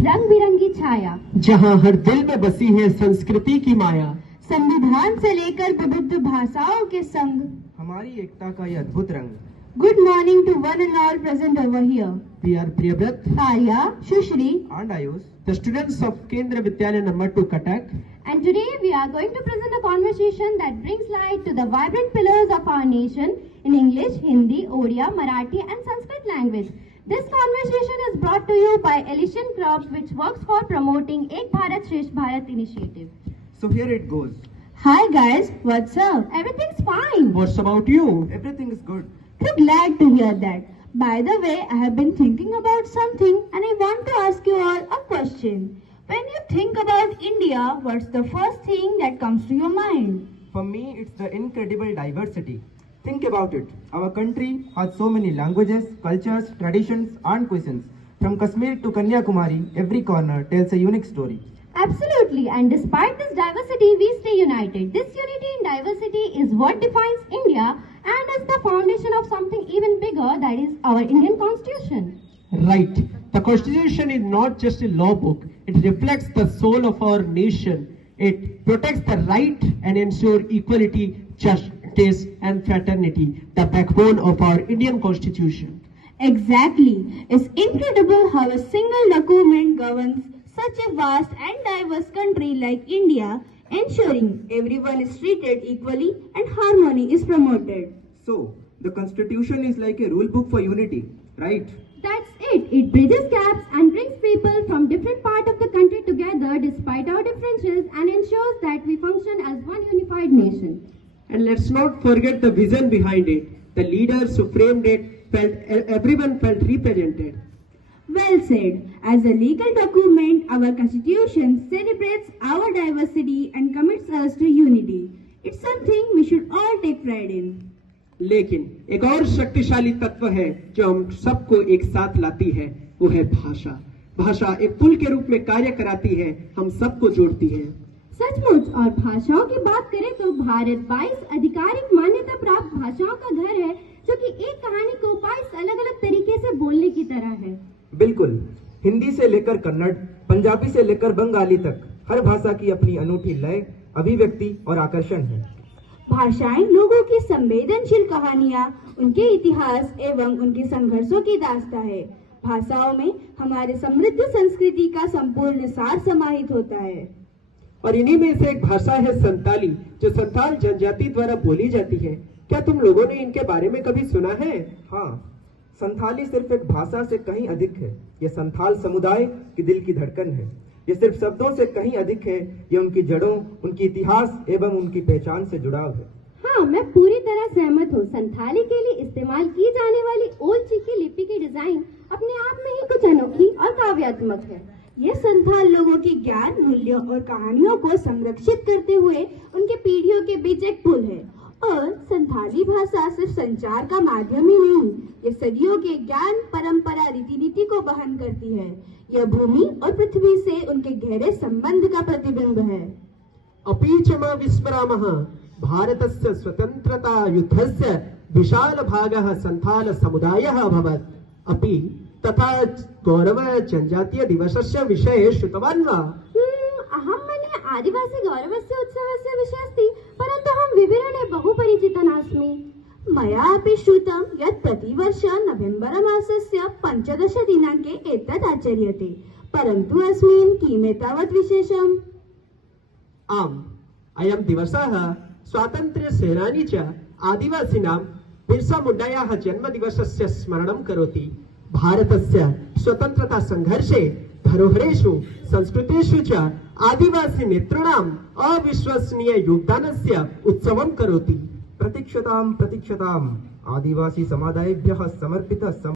रंग बिरंगी छाया, जहाँ हर दिल में बसी है संस्कृति की माया, संविधान से लेकर विविध भाषाओं के संग, हमारी एकता का ये अद्भुत रंग। Good morning to one and all present over here. We are Priyabrat, Arya, Shushri, And Ayush, the students of Kendra Vidyalaya number 2 Cuttack, and today we are going to present a conversation that brings light to the vibrant pillars of our nation in English, Hindi, Odia, Marathi and Sanskrit language. This conversation is brought to you by Elysian Crops, which works for promoting Ek Bharat Shresth Bharat initiative. so here it goes. Hi guys, what's up? Everything's fine. what's about you? Everything is good. So glad to hear that. By the way, I have been thinking about something and I want to ask you all a question. When you think about India, what's the first thing that comes to your mind? For me, it's the incredible diversity. Think about it. Our country has so many languages, cultures, traditions, and cuisines. From Kashmir to Kanyakumari, every corner tells a unique story. Absolutely, and despite this diversity, we stay united. This unity in diversity is what defines India and is the foundation of something even bigger, that is our Indian Constitution. Right. The Constitution is not just a law book. It reflects the soul of our nation. It protects the right and ensures equality, justice and fraternity, the backbone of our Indian Constitution. Exactly. It's incredible how a single document governs such a vast and diverse country like India, ensuring everyone is treated equally and harmony is promoted. So, the Constitution is like a rule book for unity, right? That's it. It bridges gaps and brings people from different parts of the country together despite our differences and ensures that we function as one unified nation. And let's not forget the vision behind it. The leaders who framed it everyone felt represented. Well said. As a legal document, our Constitution celebrates our diversity and commits us to unity. It's something we should all take pride in. लेकिन एक और शक्तिशाली तत्व है जो हम सबको एक साथ लाती है, वो है भाषा। भाषा एक पुल के रूप में कार्य कराती है, हम सबको जोड़ती है। सचमुच, और भाषाओं की बात करें तो भारत 22 आधिकारिक मान्यता प्राप्त भाषाओं का घर है, जो कि एक कहानी को 22 अलग-अलग तरीके से बोलने की तरह है। बिल्कुल। हिंदी से लेकर कन्नड़, पंजाबी से लेकर बंगाली तक, हर भाषा की अपनी अनूठी लय, अभिव्यक्ति और आकर्षण है। भाषाएं लोगों की संवेदनशील कहानियां, उनके इतिहास एवं उनके संघर्षों की दास्तां है। भाषाओं में हमारे समृद्ध संस्कृति का संपूर्ण सार समाहित होता है। और इन्हीं में से एक भाषा है संताली, जो संथाल जनजाति द्वारा बोली जाती है। क्या तुम लोगों ने इनके बारे में कभी सुना है? हाँ, संथाली सिर्फ एक भाषा से कहीं अधिक है। ये संथाल समुदाय की दिल की धड़कन है। ये सिर्फ शब्दों से कहीं अधिक है। ये उनकी जड़ों, उनकी इतिहास एवं उनकी पहचान से जुड़ाव है। हाँ, मैं पूरी तरह सहमत हूँ। संथाली के लिए इस्तेमाल की जाने वाली ओल चिकी लिपि की डिजाइन अपने आप में ही कुछ अनोखी और काव्यात्मक है। ये संथाल लोगों की ज्ञान, मूल्यों और कहानियों को संरक्षित करते हुए उनके पीढ़ियों के बीच एक पुल है। और संथाली भाषा सिर्फ संचार का माध्यम ही नहीं, ये सदियों के ज्ञान, परंपरा, रीति नीति को वहन करती है। यह भूमि और पृथ्वी से उनके गहरे संबंध का प्रतिबिंब है। अपि च मा विस्मरामः भारतस्य स्वतंत्रता युद्धस्य विशाल भागः संथाल समुदायः अभवत्। अपि तथा गौरव जनजातीय दिवसस्य विषये श्रुतवान् वा? अहं मन्ये आदिवासी गौरवस्य उत्सवस्य विषयस्ति, परन्तु अहं विवरणे बहु परिचिता नास्मि। मया अपि श्रुतं यत् प्रतिवर्ष नवेम्बर मासस्य 15 दिनाङ्के एतत् आचर्यते, परन्तु अस्मिन् किम् एतावत् विशेषम्? आम्, अयं दिवसः स्वातन्त्र्य सेनानी च आदिवासिनां बिरसा मुण्डायाः जन्मदिवसस्य स्मरणं करोति। भारतस्य स्वतन्त्रता संघर्षे धरोहरेषु संस्कृतेषु च आदिवासी नेतॄणाम् अविश्वसनीय योगदानस्य उत्सवं करोति। प्रतीक्षताम् आदिवासी समुदायेभ्यः समर्पित